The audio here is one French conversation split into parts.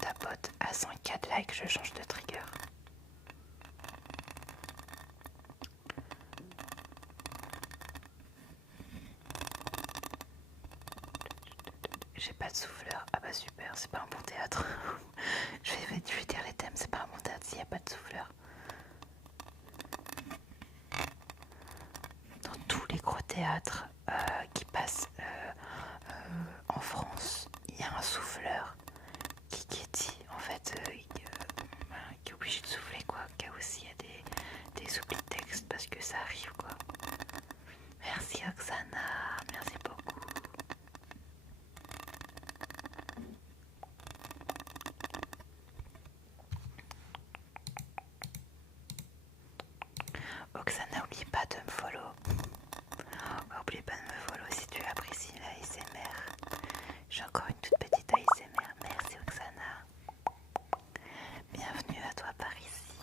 tapote à 104 likes, je change de trigger. J'ai pas de souffleur. Ah bah super, c'est pas un bon théâtre. je vais dire les thèmes, c'est pas un bon théâtre s'il n'y a pas de souffleur. Dans tous les gros théâtres qui passent en France, il y a un souffleur qui dit en fait qui est obligé de souffler quoi, au cas où s'il y a des oublis de texte parce que ça arrive quoi. Merci Oksana, merci beaucoup. Oksana, n'oublie pas de me follow. N'oublie pas de me follow si tu apprécies la ASMR. J'ai encore une toute petite ASMR. Merci Oksana. Bienvenue à toi par ici.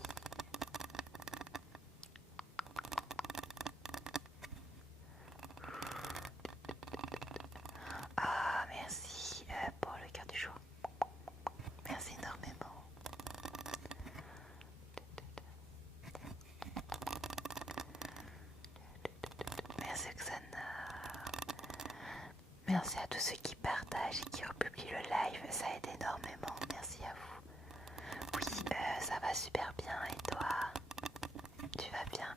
Ah, merci pour le cœur du jour. Merci énormément. Merci Oksana. Merci à tous ceux qui partagent et qui republient le live. Ça aide énormément. Merci à vous. Oui, ça va super bien. Et toi? Tu vas bien?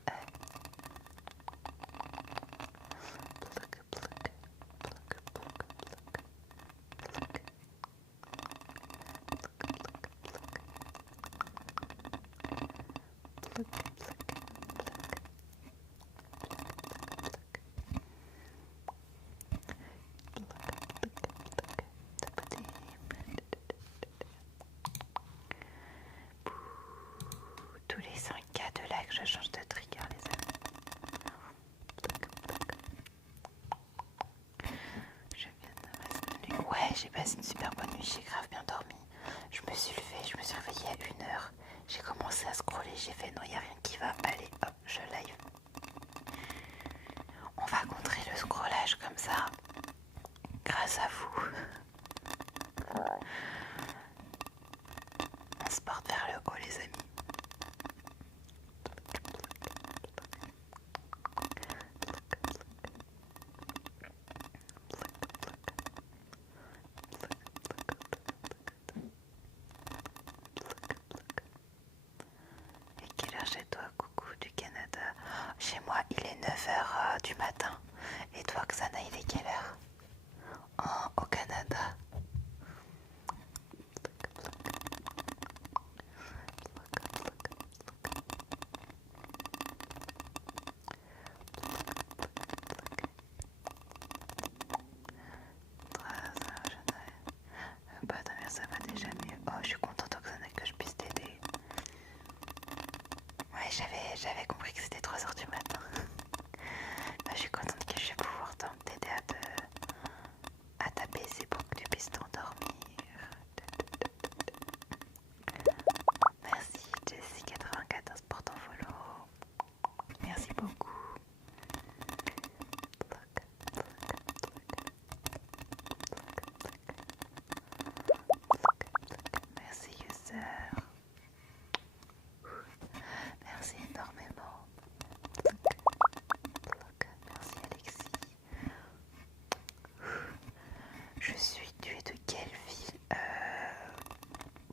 Tous les 5K de likes, je change de trigger, les amis. Je viens de passer une nuit. Ouais, j'ai passé une super bonne nuit, j'ai grave bien dormi. Je me suis levée, je me suis réveillée à 1h. J'ai commencé à scroller, j'ai fait non, il n'y a rien qui va. Allez, hop, je live. On va contrer le scrollage comme ça, grâce à vous. On se porte vers le haut, les amis. Et quelle heure chez toi? Coucou du Canada. Chez moi, il est 9h du matin. Et toi, Xana, il est quelle heure? Oh, au Canada. Bah, ta mère, ça va déjà mieux. Oh, je suis contente, Oksana, que je puisse t'aider. Ouais, j'avais compris que c'était 3h du matin. Bah, je suis contente que je vais pouvoir t'aider à t'apaiser pour que tu puisses t'endormir. Merci Jessie94 pour ton follow. Merci beaucoup. Merci user. Merci énormément. Merci Alexis. Je suis tuée de quelle ville?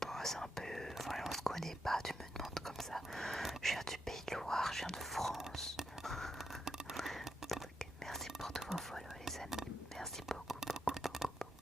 Bon, c'est un peu... Voilà, on se connaît pas, tu me demandes comme ça. Je viens du Pays de Loire, je viens de France. Merci pour tous vos follow les amis. Merci beaucoup, beaucoup, beaucoup, beaucoup.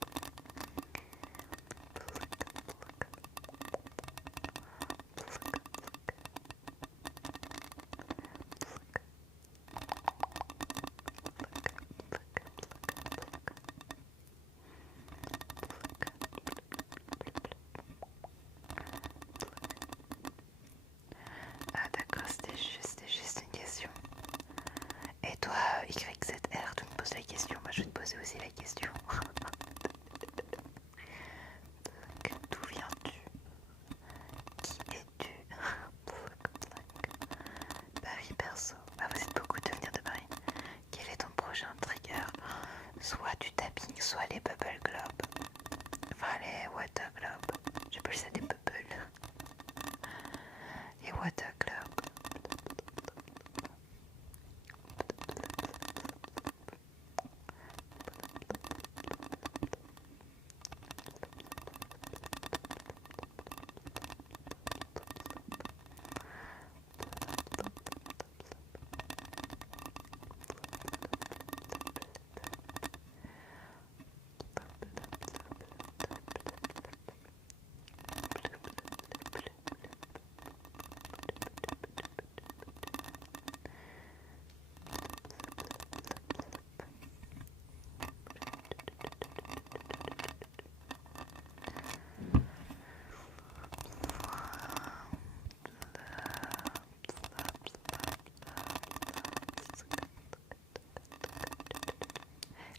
appelle ça des bubbles. Les water club.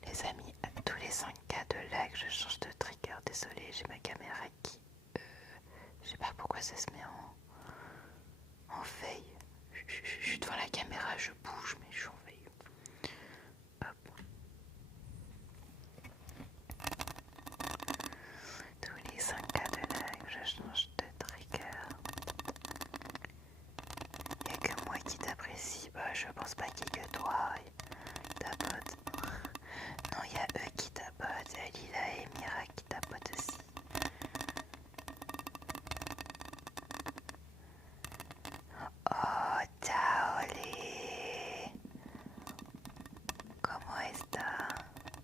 Les amis, tous les 5 cas de lag, je change de trigger. Désolée, j'ai ma caméra qui... je sais pas pourquoi ça se met en veille. Je suis devant la caméra, je bouge, mais je suis en veille. Hop. Tous les 5 cas de lag, je change de trigger. Y'a que moi qui t'apprécie. Bah, je pense pas qu'il y ait que toi. Tapote. Non, il y a eux qui tapotent, Lila et Mira qui tapotent aussi. Oh, ciao les... Comment est-ce?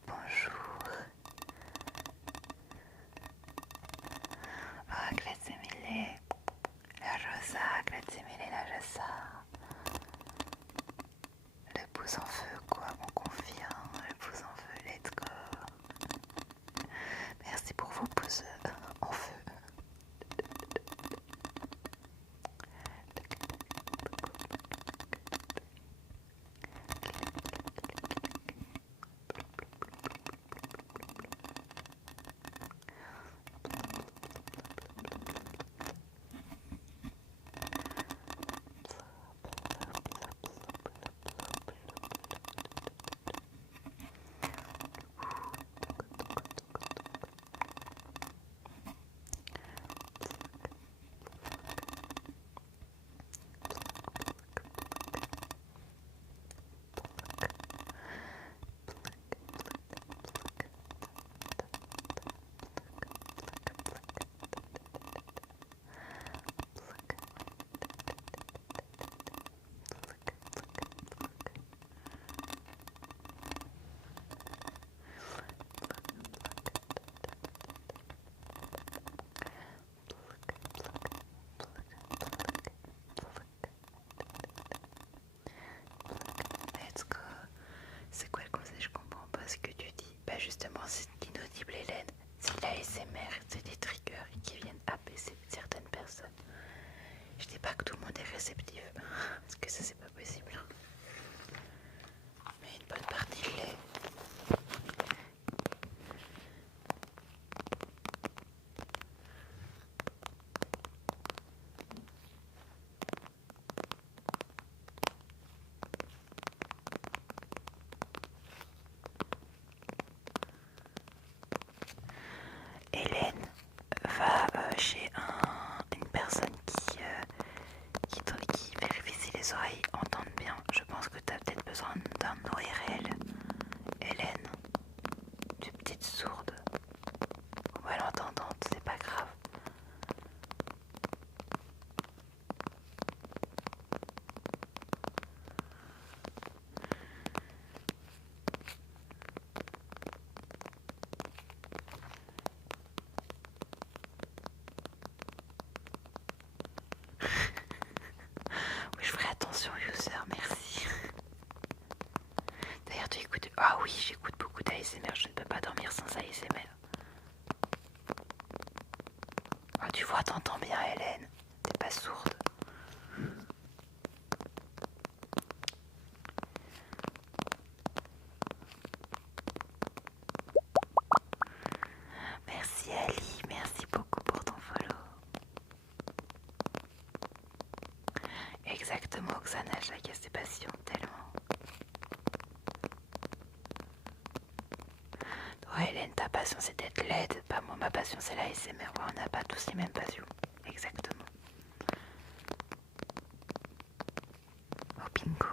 Bonjour. Oh, grazie mille. La rosa, grazie mille la rosa. Le pouce en feu, quoi, on confirme. Le pouce en feu, let's go. Merci pour vos pouces en feu. C'est quoi le conseil? Je comprends pas ce que tu dis. Bah justement, c'est l'inaudible Hélène. C'est l'ASMR, c'est des triggers qui viennent apaiser certaines personnes. Je dis pas que tout le monde est réceptif, parce que ça c'est pas possible. Mais une bonne partie l'est. Hélène va chez une personne qui vérifie si les oreilles entendent bien. Je pense que tu as peut-être besoin d'un ORL. Hélène, tu es petite sourde ou malentendante, c'est pas grave. Oui, je ferai attention, user, merci. D'ailleurs, tu écoutes... Ah oui, j'écoute beaucoup d'ASMR, je ne peux pas dormir sans ASMR. Oh, tu vois, t'entends bien, Hélène. T'es pas sourde. Merci Ali, merci beaucoup pour ton follow. Exactement, Xana, j'agace tes passions tellement. Toi, Hélène, ta passion, c'est d'être laide. Bah, moi, ma passion, c'est la SMR. On n'a pas tous les mêmes passions. Exactement. Oh, bingo.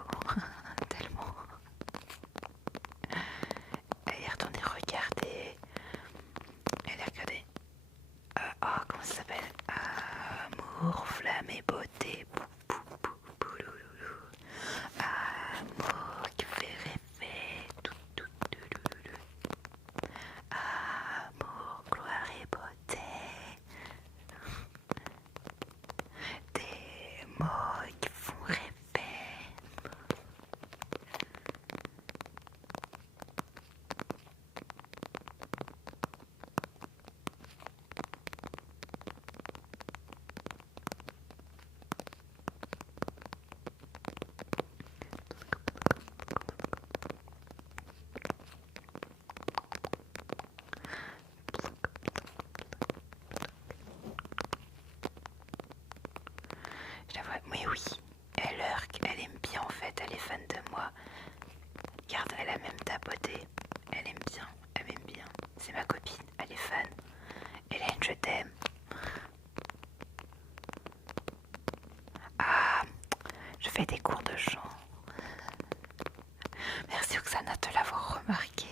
Tellement. Elle est retournée regarder. Elle a regardé. Oh, comment ça s'appelle? Amour, flamme et beauté. Pou, pou, pou, pou, louloulou. Amour qui fait rêver. Tout, tout, tout, louloulou. Amour, gloire et beauté. Des mots qui font rêver. Je la vois, mais oui, elle lurk, elle aime bien en fait, elle est fan de moi. Regarde, elle a même tapoté, elle aime bien, elle m'aime bien. C'est ma copine, elle est fan. Hélène, je t'aime. Ah, je fais des cours de chant. Merci Oksana de l'avoir remarqué.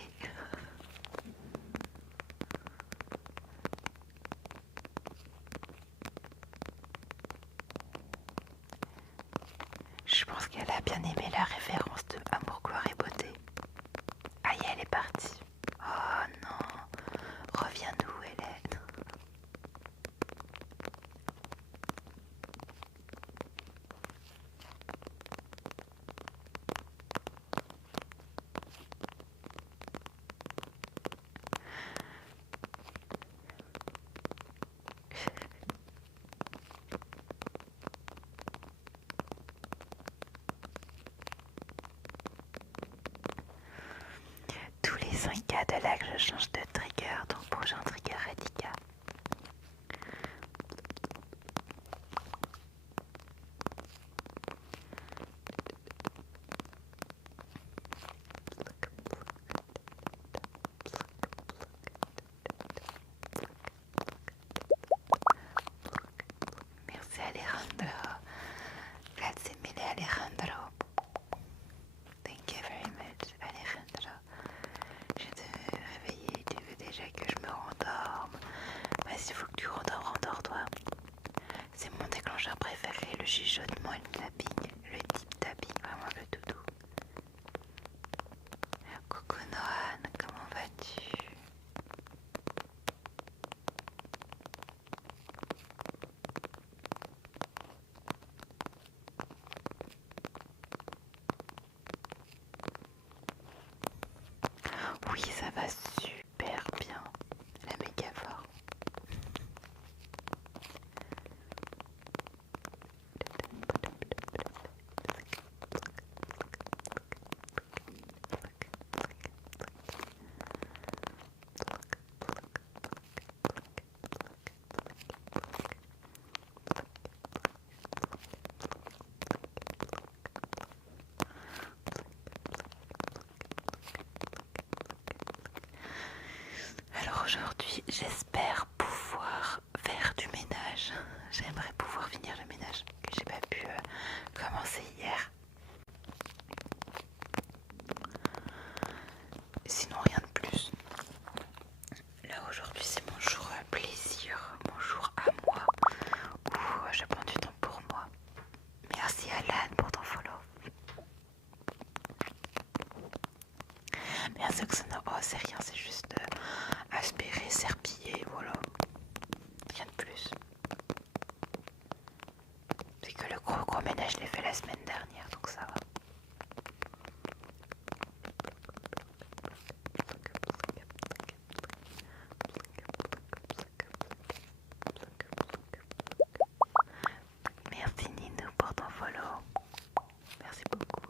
Je pense qu'elle a bien aimé la référence de Amour, gloire et beauté. Aïe, elle est partie. Oh non, reviens-nous Hélène. Tous les 5 cas de là que je change de trigger, donc prochain trigger Radika. Merci Alejandro. Grazie mille Alejandro. Thank you very much Alejandro. Je viens de me réveiller, tu veux déjà que je me rendorme? Vas-y, faut que tu rendors-toi. C'est mon déclencheur préféré, le chuchotement et le tapping, le deep tapping, vraiment le doudou. Coucou Noan, comment vas-tu? Oui, ça va super bien, la méga fort. Alors aujourd'hui, j'espère pouvoir faire du ménage. J'aimerais pouvoir finir le ménage que j'ai pas pu commencer hier. Sinon rien de plus. Là aujourd'hui c'est mon jour plaisir, mon jour à moi où je prends du temps pour moi. Merci Alan pour ton follow. Merci Oksana. Oh c'est rien, c'est juste aspirer, serpiller, voilà. Rien de plus. C'est que le gros ménage je l'ai fait la semaine dernière donc ça va. Merci Ninou pour ton follow. Merci beaucoup.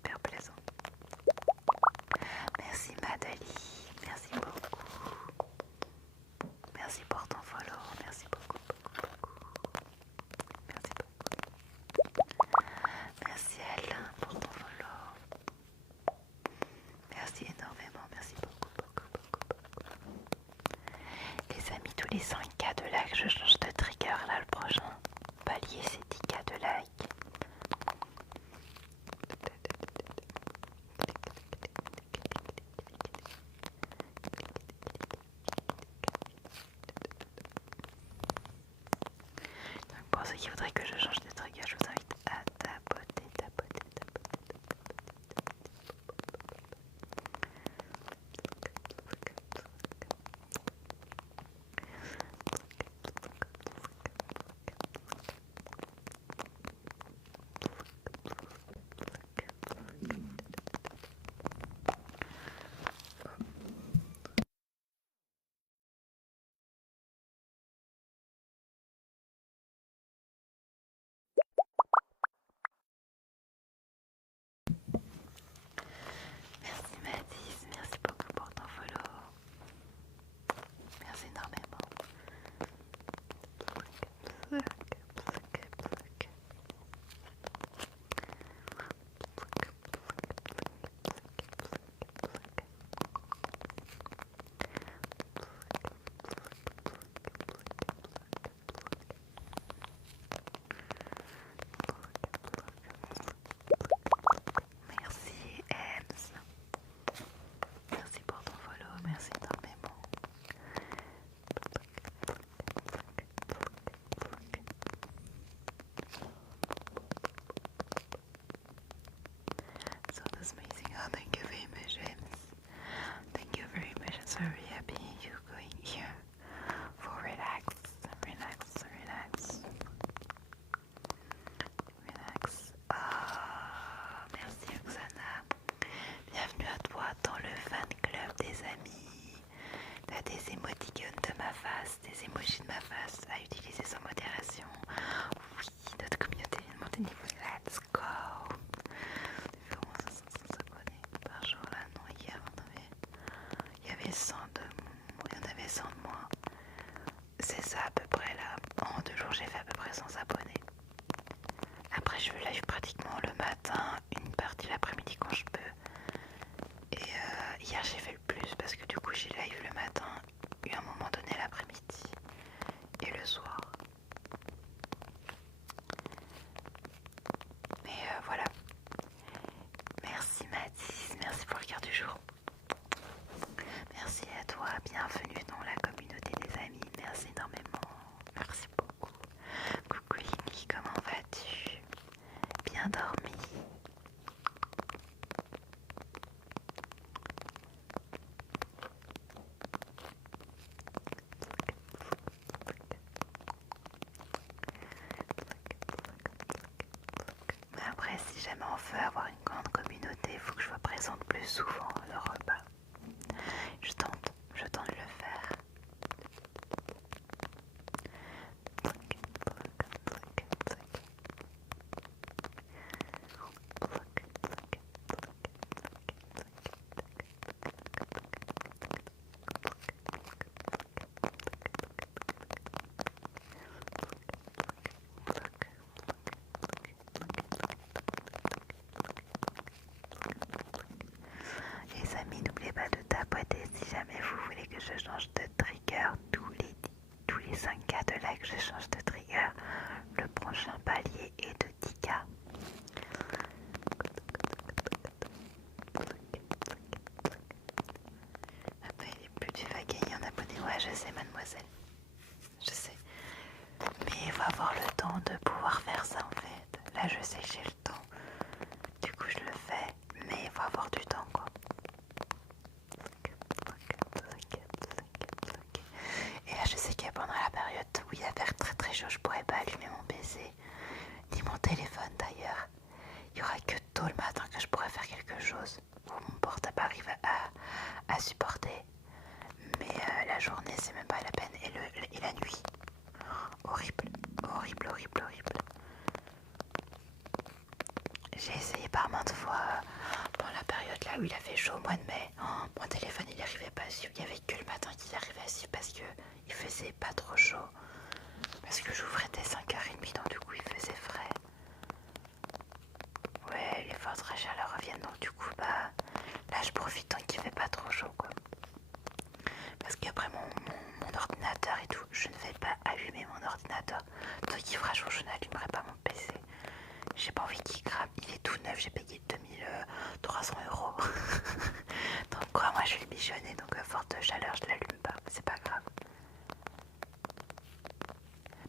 hyper plaisant. Merci Madali, merci beaucoup. Merci pour ton follow, merci beaucoup, beaucoup, beaucoup. Merci beaucoup. Merci Alain pour ton follow. Merci énormément, merci beaucoup, beaucoup, beaucoup, beaucoup. Les amis, tous les 5K de like, je change de trigger là le prochain. Palier c'est 10K de like. Donc pour ceux qui voudraient que je change de trigger, je vous invite à tapoter, tapoter, tapoter. Merci Mathis, merci beaucoup pour ton follow. Merci énormément. Merci Ems. Merci pour ton follow, merci énormément. So that's amazing. Oh, thank you very much, Ems. Thank you very much. I'm so very happy you going here for relax, relax, relax. Relax. Ah, merci Oksana. Bienvenue à toi dans le fan club des amis. T'as des émoticônes de ma face, des emojis de ma face à utiliser sans modération. Oui, notre communauté vient de monter niveau. Let's go. Depuis au moins 500 abonnés par jour là. Non, hier il y avait 100 de il y en avait 100 de moins. C'est ça à peu près là. En 2 jours j'ai fait à peu près 100 abonnés. Après je live pratiquement le matin, une partie l'après-midi quand je peux. Et hier j'ai fait le plus parce que du coup j'ai live le matin et à un moment donné l'après-midi et le soir. Mais voilà. Merci Mathis, merci pour le cœur du jour. Merci à toi, bienvenue dans la communauté des amis, merci énormément, merci beaucoup. Coucou Lily, comment vas-tu? Bien dormi? Mais après, si jamais on veut avoir une grande communauté, il faut que je sois présente plus souvent. Alors, je tente de le faire. Les amis, n'oubliez pas de tapoter si jamais vous voulez que je change de trigger. Tous les 5K de like, je change de trigger. Le prochain palier est de 10K. Après, plus tu vas gagner en abonnés. Ouais, je sais, mademoiselle. Je sais. Mais il faut avoir le temps de pouvoir faire ça en fait. Là, je sais que j'ai le temps. Du coup, je le fais. Mais il faut avoir du temps quoi. Et là je sais que pendant la période où il va faire très très chaud, je pourrais pas allumer mon PC ni mon téléphone d'ailleurs. Il y aura que tôt le matin que je pourrais faire quelque chose où mon portable arrive à supporter. Mais la journée c'est même pas la peine et la nuit. Horrible, horrible, horrible, horrible. J'ai essayé par maintes fois où il a fait chaud au mois de mai, oh, mon téléphone il n'arrivait pas à suivre. Il n'y avait que le matin qu'il arrivait à suivre parce qu'il faisait pas trop chaud. Parce que j'ouvrais dès 5h30, donc du coup il faisait frais. Ouais, les fortes chaleur reviennent, donc du coup bah là je profite tant qu'il fait pas trop chaud quoi. Parce qu'après mon ordinateur et tout, je ne vais pas allumer mon ordinateur. Tant qu'il fera chaud, je n'allumerai pas mon PC. J'ai pas envie qu'il crame, il est tout neuf, j'ai payé 2300 €. Donc quoi, moi je vais le bichonner, donc à forte chaleur je l'allume pas, c'est pas grave.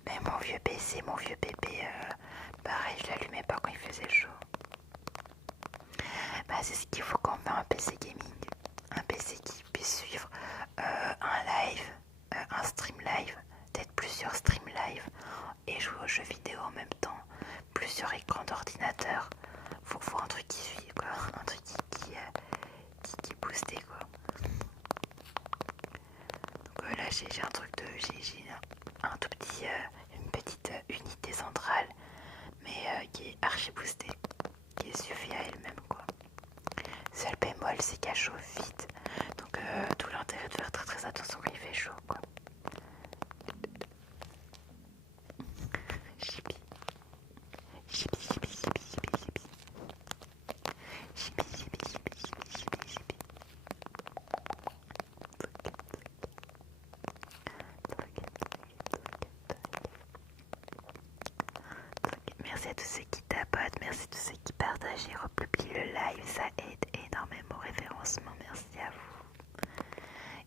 Mais mon vieux PC, mon vieux bébé, pareil, je l'allumais pas quand il faisait chaud. Bah c'est ce qu'il faut quand on met un PC gaming. Un PC qui puisse suivre un live, un stream live, peut-être plusieurs streams live et jouer aux jeux vidéo en même temps, plusieurs écrans d'ordinateur. Faut un truc qui suit quoi, un truc qui est boosté quoi. Donc là j'ai un truc de, j'ai un tout petit, une petite unité centrale, mais qui est archi boostée, qui suffit à elle-même quoi. Seul bémol c'est qu'elle chauffe vite, donc tout l'intérêt de faire très très attention quand il fait chaud quoi. Chibi. Chibi, chibi, chibi, chibi, chibi. Chibi, chibi, chibi, chibi, chibi, chibi. Merci à tous ceux qui tapotent, merci à tous ceux qui partagent et republient le live, ça aide énormément au référencement, merci à vous.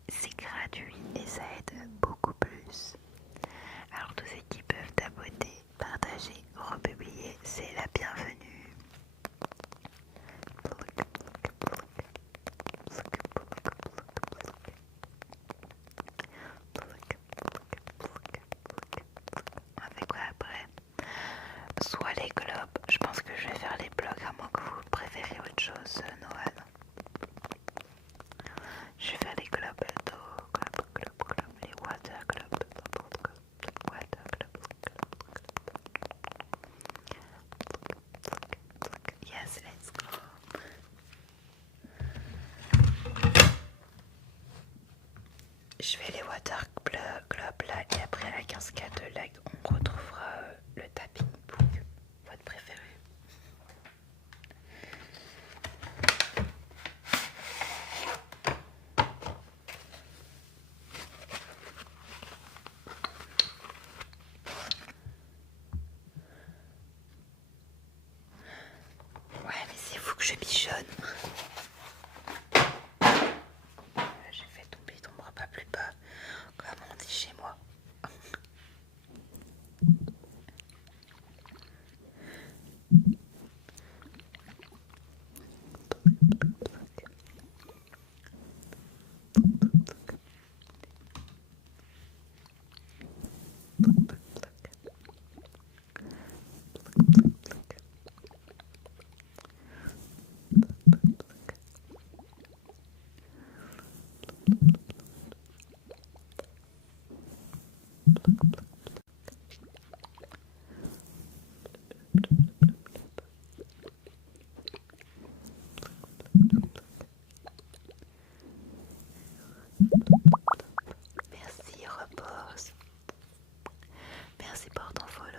C'est gratuit et ça aide beaucoup plus. Alors tous ceux qui peuvent tapoter, partager, republier, c'est la bienvenue. On fait quoi après? Soit les globes, je pense que je vais faire les blogs à moins que vous préférez autre chose, Noël. Je vais faire les globes d'eau, les water globes, water globes. Yes, let's go. Je fais les water globes là et après à la 15K de lag, on retrouvera le tapping book, votre préféré. Ouais, mais c'est fou que je bichonne. J'ai fait tomber ton bras pas plus bas, comme on dit chez moi. Merci, repose. Merci pour ton follow.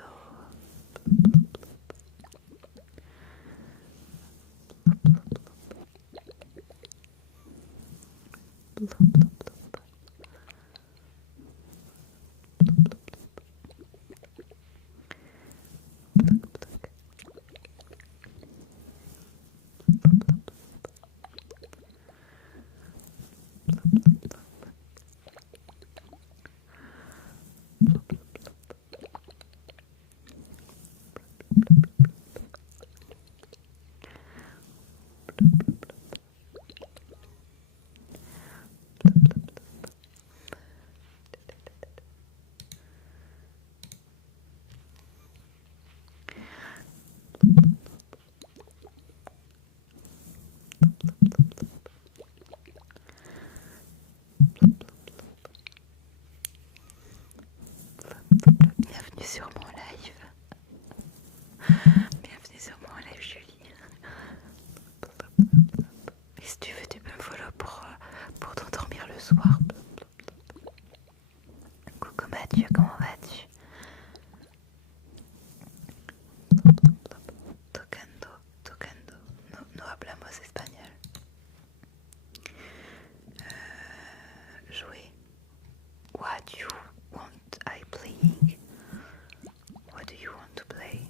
le soir. Coucou Mathieu, comment vas-tu? Tocando, tocando, no hablamos espagnol. Jouer. What you want I playing? What do you want to play?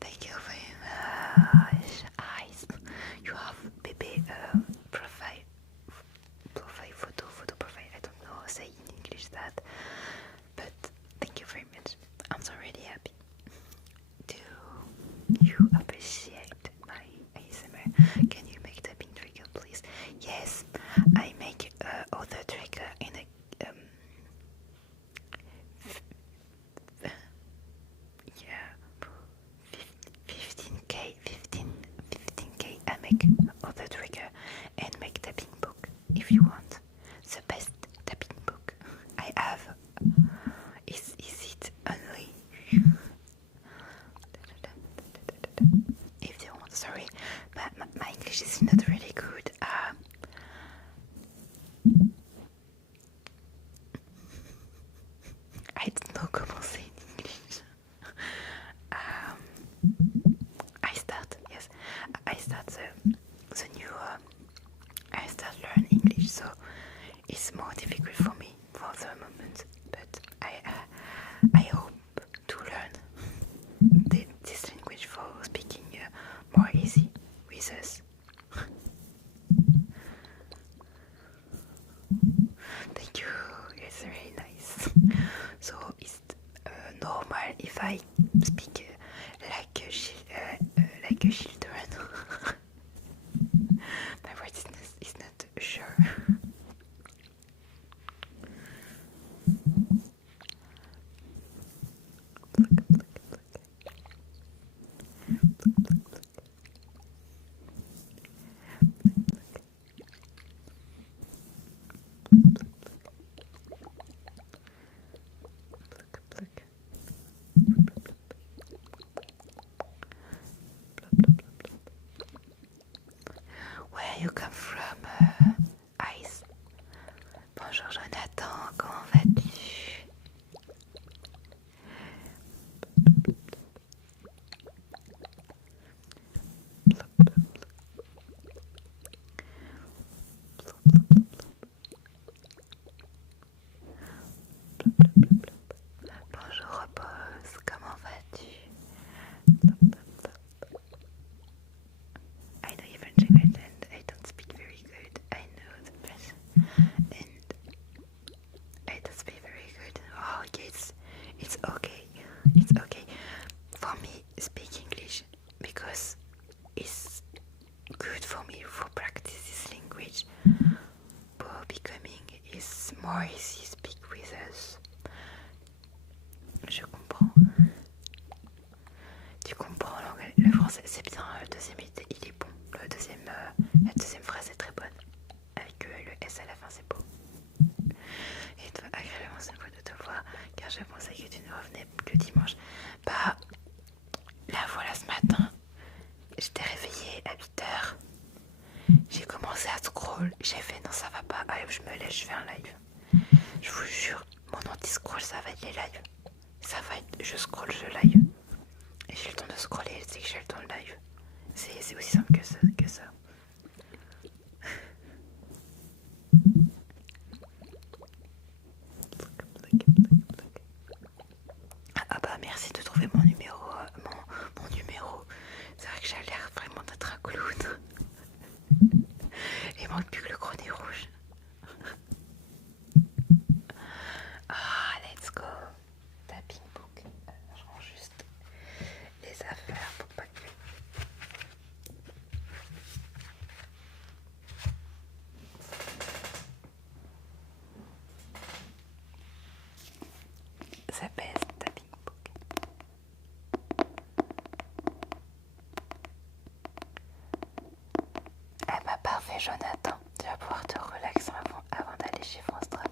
Thank you very much. Eyes. You have baby profile photo profile. I don't know how to say in English that, but thank you very much. I'm so really happy. Do you appreciate my ASMR? Can you make tapping trigger, please? Yes, I make other trigger in a yeah 15k I make other trigger and make tapping book if you want. The best tapping book I have is it only if you want. Sorry, my English is not really good. I don't know comment say in English. I start the new I start learn English, so it's more difficult for me for the moment, but I hope to learn this language for speaking more easy with us. Thank you, it's very nice. So it's normal if I speak like a children. My voice is not sure. Where you come from, Ice? Bonjour Jonathan, comment vas-tu? Bonjour Repose, comment vas-tu? I know you're French and I don't speak very good. I know the French and I don't speak very good. Oh, okay, it's okay. It's okay for me speak English because it's good for me for practice this language. But becoming is more easy speak with us. Je comprends. Tu comprends l'anglais, le français, c'est bien. Le deuxième il est bon. La deuxième phrase est très bonne. Avec le S à la fin, c'est beau. Et toi, agréablement sympa de te voir, car je pensais que tu ne revenais que dimanche. Bah, là voilà, ce matin, je t'ai réveillé à 8h. J'ai commencé à scroll. J'ai fait non, ça va pas. Allez, je me laisse, je fais un live. Je vous jure, mon anti-scroll, ça va être les lives. Ça va être, je scroll, je live. Et j'ai le temps de scroller, c'est que j'ai le temps de live. C'est aussi simple que ça. Ah bah merci de trouver mon numéro. Mon numéro. C'est vrai que j'ai l'air vraiment d'être un clown. Il manque plus que le gros nez rouge. Ah, let's go. Tapping book. Je range juste les affaires pour pas que... Ça pèse, tapping book. Eh bah parfait Jonathan, tu vas pouvoir te relaxer avant d'aller chez France Travail.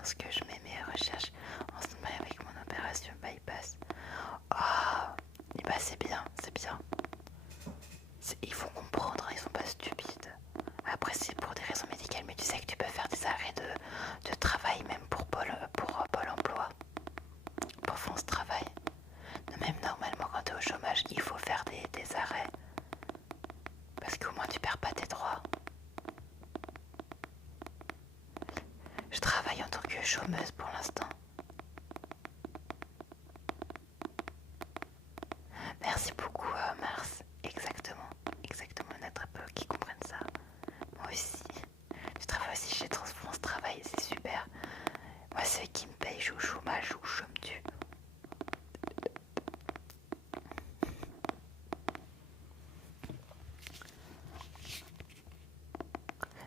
lorsque je mets mes recherches en stand-by avec mon opération bypass. Ah, et bah c'est bien, c'est bien. Ils font comprendre, ils sont pas stupides. Après c'est pour des raisons médicales, mais tu sais que tu peux faire des arrêts de travail même pour Pôle emploi, pour France Travail. Même normalement quand tu es au chômage, il faut faire des arrêts. Parce qu'au moins tu perds pas tes droits. Je travaille en tant que chômeuse pour l'instant. Merci beaucoup Mars. Exactement, on a très peu qui comprennent ça. Moi aussi. Je travaille aussi chez France Travail, c'est super. Moi ceux qui me payent, je suis au chômage ou je me tue.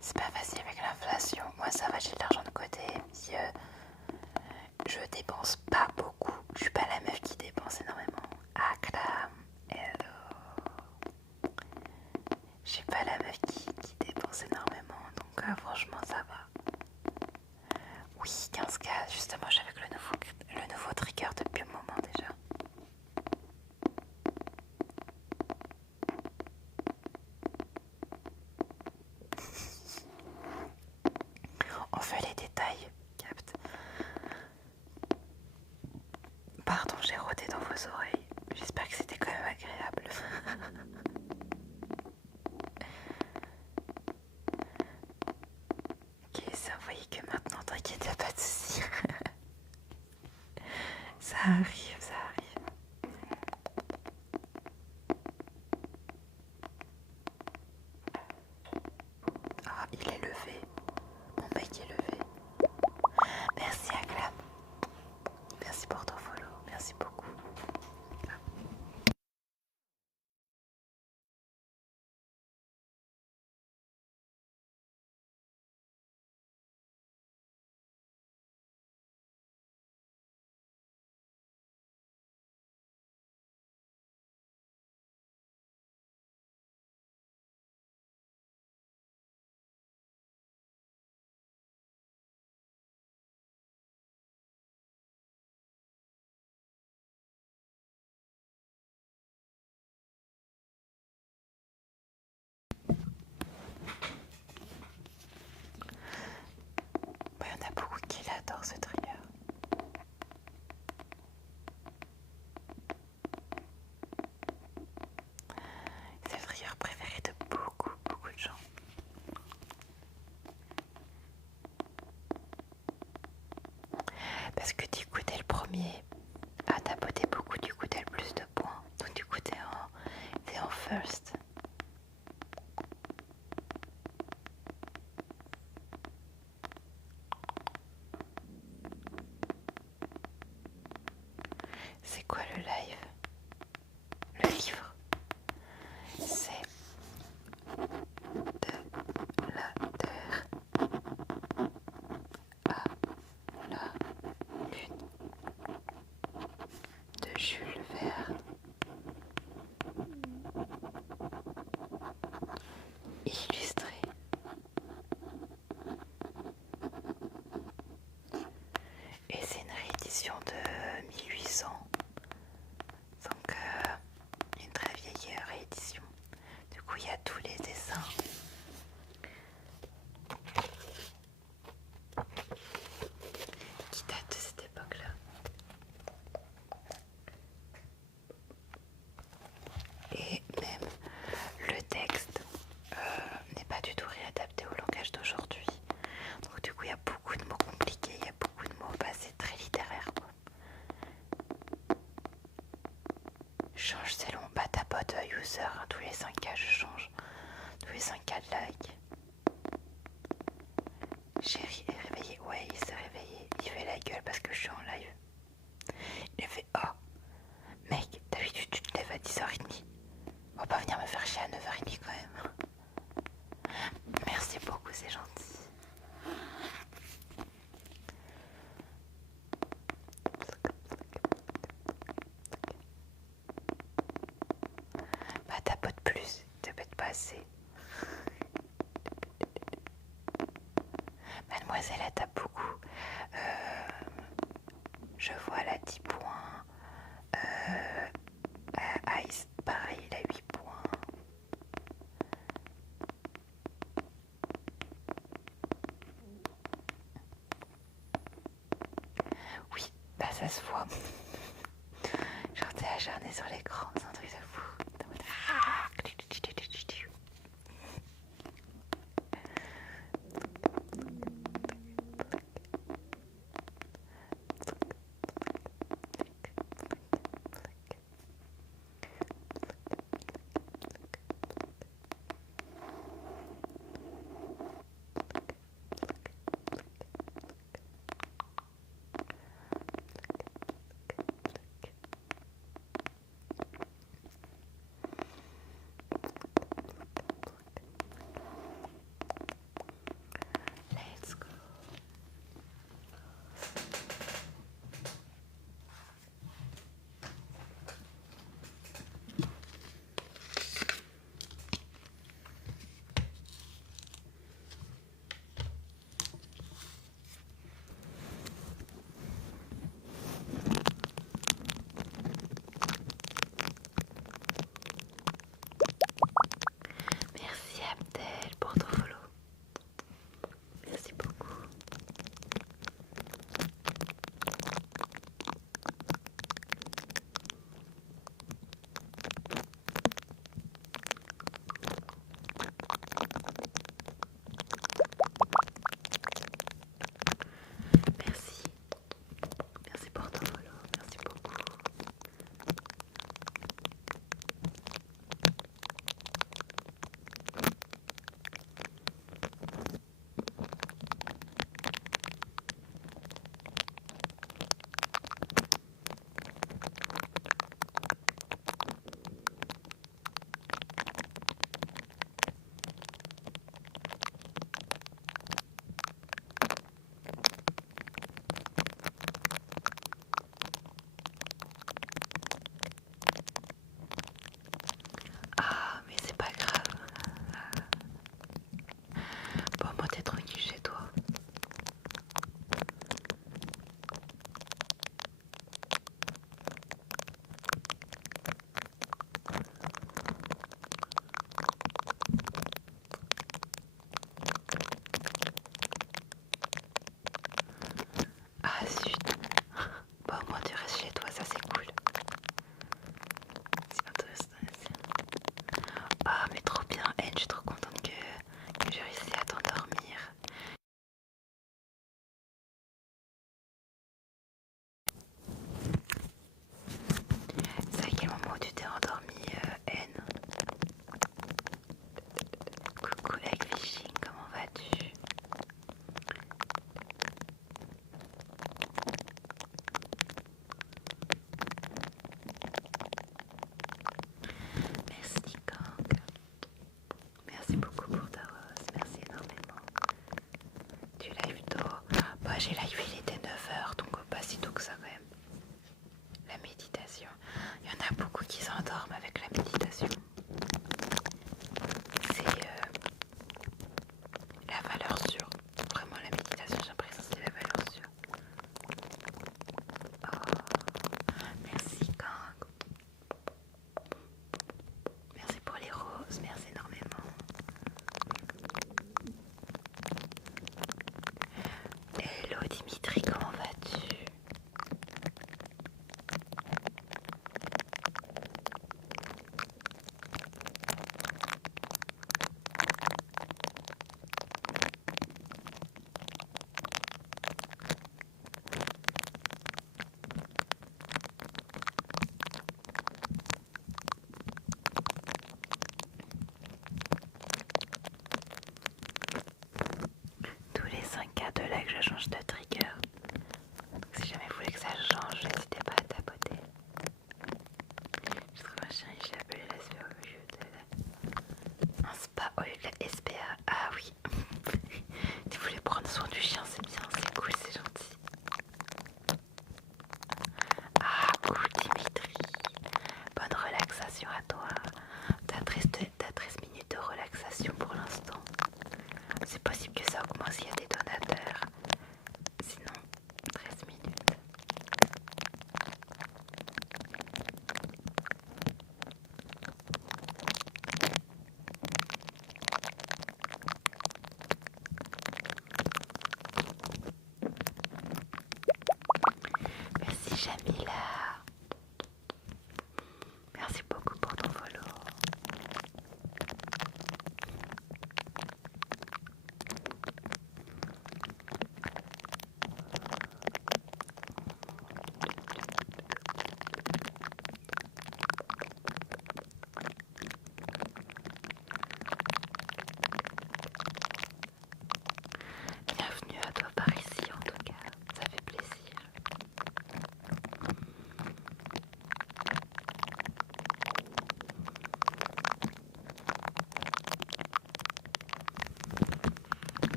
C'est pas facile avec l'inflation. Moi ça va, j'ai de l'argent de côté. Si je dépense pas beaucoup, je suis pas la meuf qui dépense énormément. Ah Clam, hello. Je suis pas la meuf qui dépense énormément, donc franchement ça va. Oui, 15K, justement j'avais le nouveau trigger depuis un moment déjà. On fait les détails, capte. Pardon, j'ai rôdé dans vos oreilles. J'espère que c'était quand même agréable. Ok, ça envoyé que maintenant, t'inquiète, y'a pas de soucis. Ça arrive, ça arrive. Ah, il est levé. Mon mec est levé. Merci Aglam. Merci pour ton follow. Merci beaucoup. Bon, il y en a beaucoup qui l'adorent ce trigger. C'est le trigger préféré de beaucoup de gens. Parce que du coup, t'es le premier à tapoter beaucoup, du coup, t'as le plus de points. Donc, du coup, t'es en first. C'est quoi le live? Le livre? C'est de la Terre à la Lune de Jules Verne. Illustré. Et c'est une réédition de 1800. Donc une très vieille réédition. Du coup il y a tous les dessins. Qui datent de cette époque-là. Et même le texte n'est pas du tout réadapté au langage d'aujourd'hui. Donc du coup il y a beaucoup de mots compliqués, il y a beaucoup de mots c'est très littéraire quoi. Change selon ta pote user, hein, tous les 5K je change. Tous les 5K de like. Chéri est réveillé, ouais il s'est réveillé, il fait la gueule parce que je suis en live. Il a fait oh mec d'habitude tu te lèves à 10h30. On va pas venir me faire chier à 9h30 quand même. Merci beaucoup, c'est gentil. Bah tapote plus, tapote pas assez. Mademoiselle elle tape beaucoup. ça se voit. Genre t'es acharné sur l'écran, c'est un truc de fou. Let's go. Merci Abdel pour ton follow. Merci beaucoup. Merci. Merci pour ton follow. Merci beaucoup. Ah, mais c'est pas grave. Bon, moi t'es tranquille chez toi. Ah, zut. Bon, moi tu restes chez toi, ça c'est cool. C'est intéressant aussi. Ah, mais trop bien, Anne, je suis trop contente que j'ai réussi à t'endormir. C'est à quel moment tu t'es endormie, Anne? Coucou Egg Fishing, comment vas-tu? Merci Kang. Merci beaucoup pour ta rose, merci énormément. Tu live tôt? Bah j'ai live, il était 9h, donc pas si tôt que ça quand même. La méditation. Il y en a beaucoup qui s'endorment avec la méditation. C'est la valeur sûre. Vraiment la méditation, j'ai l'impression que c'est la valeur sûre. Oh, merci Kang. Merci pour les roses, merci énormément. Hello Dimi,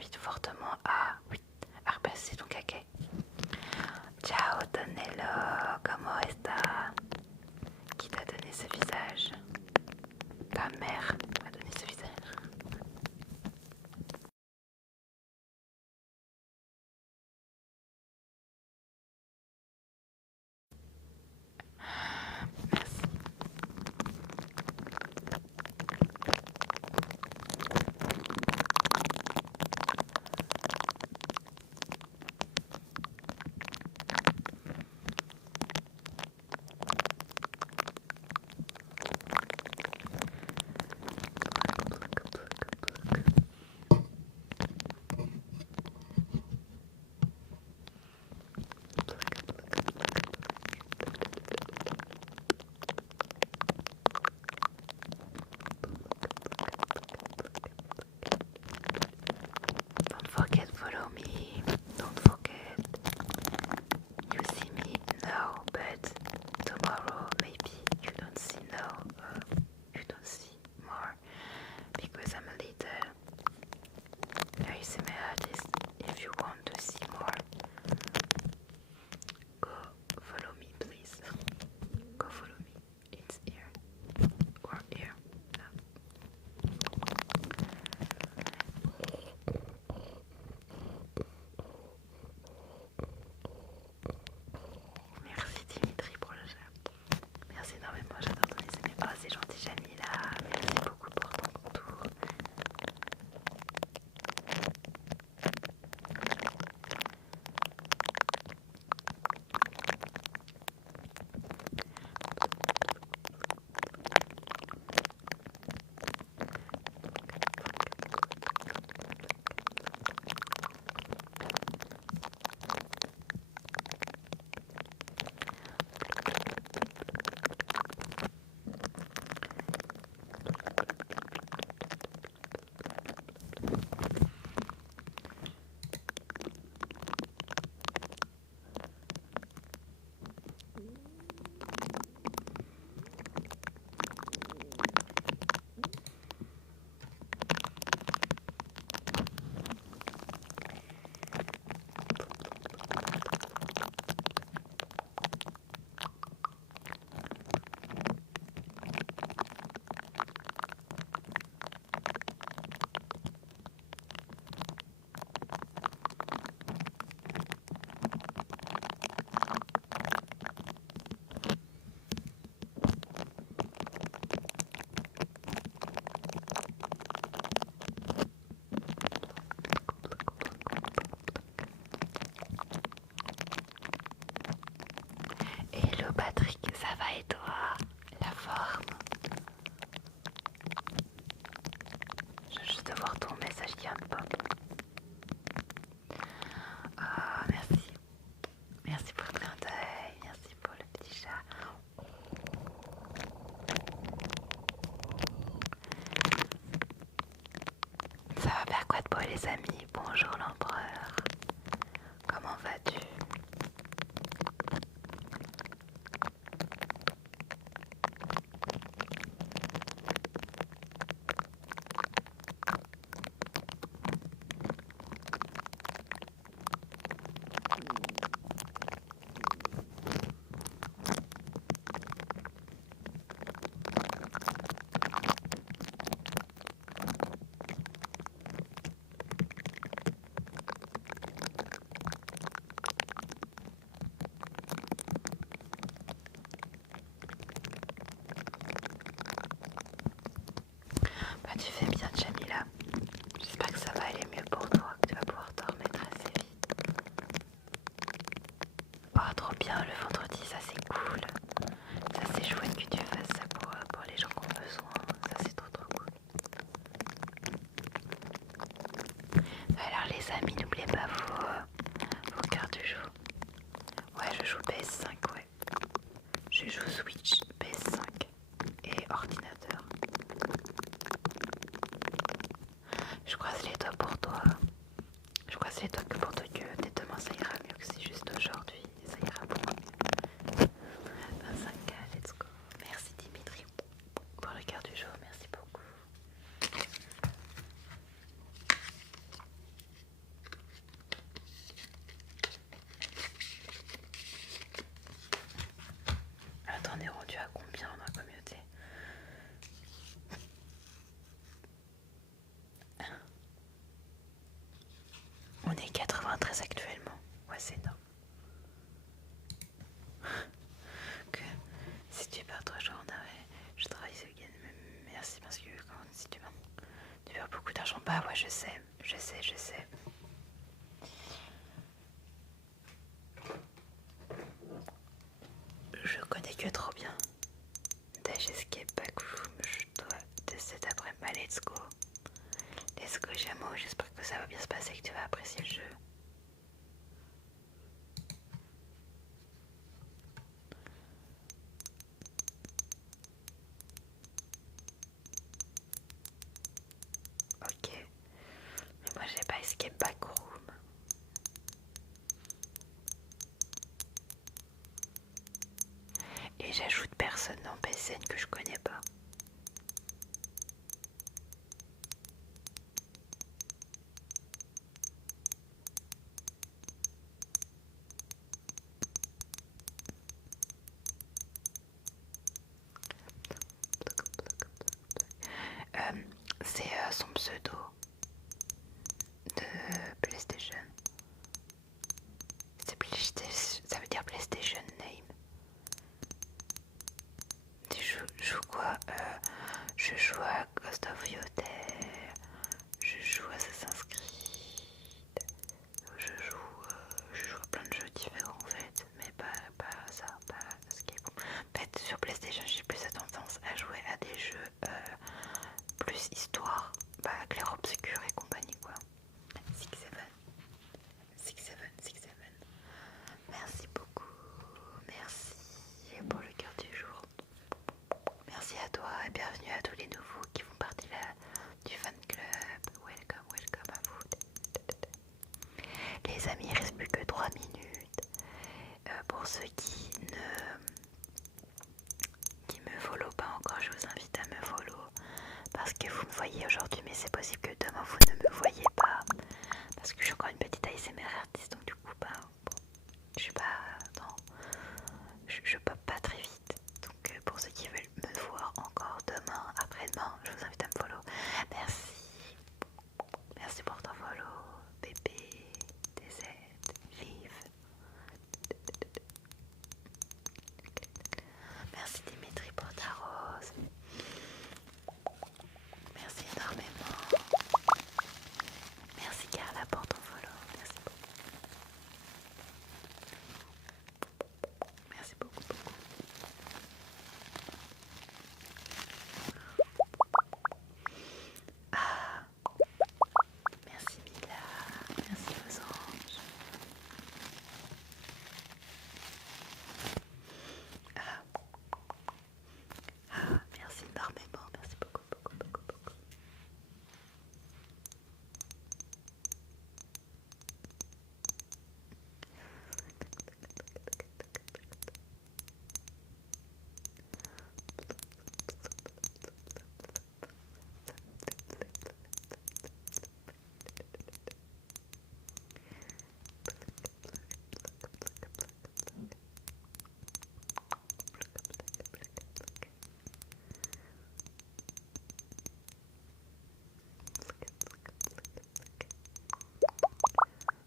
t'invite fortement à, oui, à repasser ton caquet. Ciao Tonello, comment est-ce? Qui t'a donné ce visage? Ta mère m'a donné ce visage. Merci. Don't forget follow me. Don't forget. You see me now, but tomorrow maybe you don't see now. You don't see more because I'm a little ASMR artist. If you want to see more, go follow me, please. Go follow me. It's here or here. Merci Dimitri pour le chat. Merci énormément, j'adore ton SMS. Oh, c'est gentil Jamila. Merci beaucoup pour ton contour. Hello Patrick, ça va et toi? La forme? Je viens juste de voir ton message qui vient de pop. Ah, merci. Merci pour le clin d'œil, merci pour le petit chat. Ça va faire quoi de beau les amis? Bonjour l'empereur. Comment vas-tu? Bah tu fais bien Jamila. J'espère que ça va aller mieux pour toi, que tu vas pouvoir te remettre assez vite. Oh trop bien, le vendredi ça c'est cool. Ça c'est chouette que tu fasses ça pour les gens qui ont besoin. Ça c'est trop cool. Alors les amis, n'oubliez pas vos cartes de jeu. Ouais je joue PS5, ouais. Je joue Switch, PS5 et ordinateur. Je croise les doigts pour toi. Je croise les doigts que pour toi que dès demain ça ira mieux que si juste aujourd'hui ça ira beaucoup mieux. 25K, let's go. Merci Dimitri pour le cœur du jour, merci beaucoup. stress actuellement. Ouais, c'est énorme. Que si tu perds 3 jours en arrêt, je travaille ce week-end. Merci parce que si tu perds beaucoup d'argent, bah ouais, je sais. Je connais que trop bien. Dash Escape Backroom, je dois de cet après-midi. Let's go. Let's go, Jamo. J'espère que ça va bien se passer, que tu vas apprécier le jeu. Ok. Mais moi, j'ai pas Escape Backroom. Et j'ajoute personne dans PSN que je connais pas. C'est son pseudo de PlayStation. C'est PlayStation, ça veut dire PlayStation Name. Tu joues quoi? Je joue à Ghost of Yotei, je joue à Assassin's Creed, je joue à plein de jeux différents en fait, mais pas ça, pas ce qui est bon. En fait, sur PlayStation, j'ai plus tendance à jouer à des jeux plus histoire, Clair Obscur et compagnie quoi. 6-7. Merci beaucoup, merci pour le cœur du jour. Merci à toi et bienvenue à tous les nouveaux qui font partie du fan club. Welcome à vous. Les amis, il ne reste plus que 3 minutes. Pour ceux qui me follow pas encore, je vous invite à me follow. Parce que vous me voyez aujourd'hui, mais c'est possible que demain vous ne me voyez pas. Parce que je suis encore une petite ASMR artiste, donc du coup, je suis pas... Non, je pop pas très vite. Donc pour ceux qui veulent me voir encore demain, après-demain, je vous invite à me follow. Merci pour ton follow, bébé, DZ, Liv. Merci Dimitri pour ta rose. Merci énormément. Merci Carla pour ton follow. Merci beaucoup. Ah, merci Mila. Merci aux anges. Merci énormément. Merci beaucoup.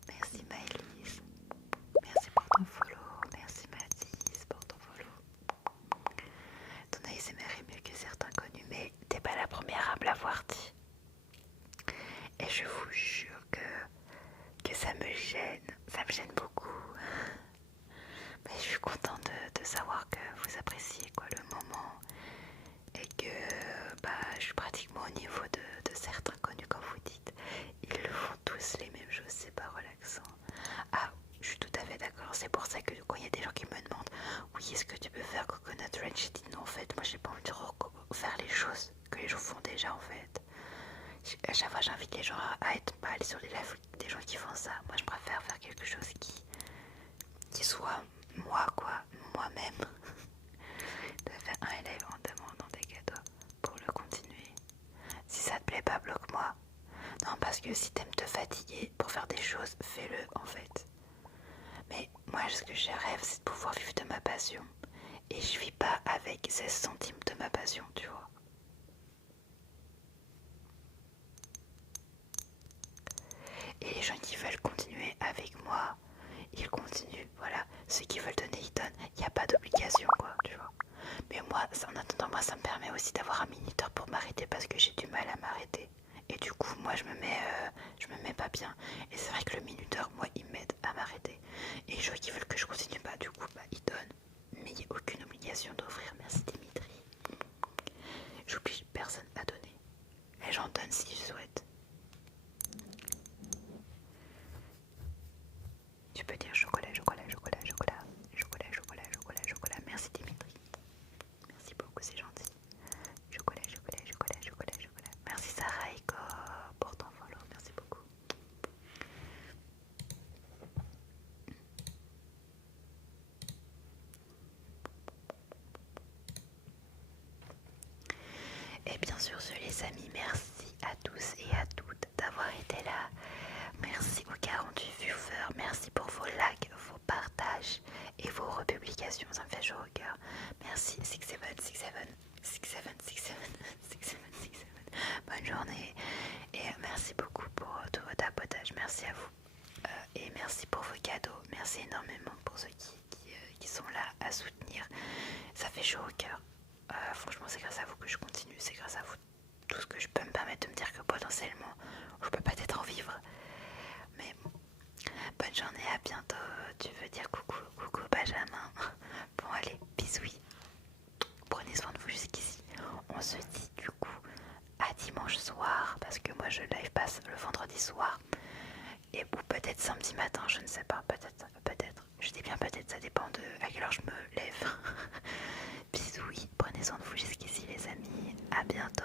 Merci Maëlys. Merci pour ton follow. Merci Mathis pour ton follow. Ton ASMR est mieux que certains connus, mais t'es pas la première à me l'avoir dit. Et je vous jure que ça me gêne beaucoup. Mais je suis contente de savoir que vous appréciez le moment et que je suis pratiquement au niveau de certains connus quand vous dites. Ils font tous les mêmes choses, c'est pas relaxant. Ah, je suis tout à fait d'accord, c'est pour ça que quand il y a des gens qui me demandent oui, est-ce que tu peux faire Coconut Ranch, j'ai dit non en fait, moi j'ai pas envie de faire les choses que les gens font déjà en fait. À chaque fois j'invite les gens à aller sur les lives des gens qui font ça. Moi je préfère faire quelque chose qui soit moi-même. De faire un live en demandant des cadeaux pour le continuer. Si ça te plaît pas, bloque-moi. Non, parce que si t'aimes te fatiguer pour faire des choses, fais-le en fait. Mais moi ce que je rêve, c'est de pouvoir vivre de ma passion. Et je vis pas avec 16 centimes de ma passion, tu vois. Et les gens qui veulent continuer avec moi, ils continuent. Voilà, ceux qui veulent donner, ils donnent. Il n'y a pas d'obligation, quoi, tu vois. Mais moi, en attendant, moi, ça me permet aussi d'avoir un minuteur pour m'arrêter parce que j'ai du mal à m'arrêter. Et du coup, moi, je me mets pas bien. Et c'est vrai que le minuteur, moi, il m'aide à m'arrêter. Et les gens qui veulent que je continue, bah, du coup, bah, ils donnent. Mais il n'y a aucune obligation d'offrir. Merci Dimitri. J'oblige personne à donner. Les gens donnent s'ils souhaitent. Tu peux dire chocolat, chocolat, chocolat, chocolat, chocolat, chocolat, chocolat, chocolat. Merci Dimitri. Merci beaucoup, c'est gentil. Chocolat, chocolat, chocolat, chocolat, chocolat. Merci Sarah Eko pour ton follow. Merci beaucoup. Et bien sûr, les amis, merci à tous et à toutes d'avoir été là. Merci aux 48 viewers. Merci pour vos likes, vos partages et vos republications. Ça me fait chaud au cœur. Merci 6767. Bonne journée. Et merci beaucoup pour tout votre tapotage. Merci à vous. Et merci pour vos cadeaux. Merci énormément pour ceux qui sont là à soutenir. Ça fait chaud au cœur. Franchement, c'est grâce à vous que je continue. C'est grâce à vous tout ce que je peux me permettre de me dire que potentiellement je peux peut-être en vivre. Mais bon, bonne journée, à bientôt. Tu veux dire coucou Benjamin. Bon allez, bisous. Prenez soin de vous jusqu'ici. On se dit du coup à dimanche soir parce que moi je live passe le vendredi soir. Et ou peut-être samedi matin, je ne sais pas, peut-être. Je dis bien peut-être, ça dépend de à quelle heure je me lève. Bisous, prenez soin de vous jusqu'ici les amis. À bientôt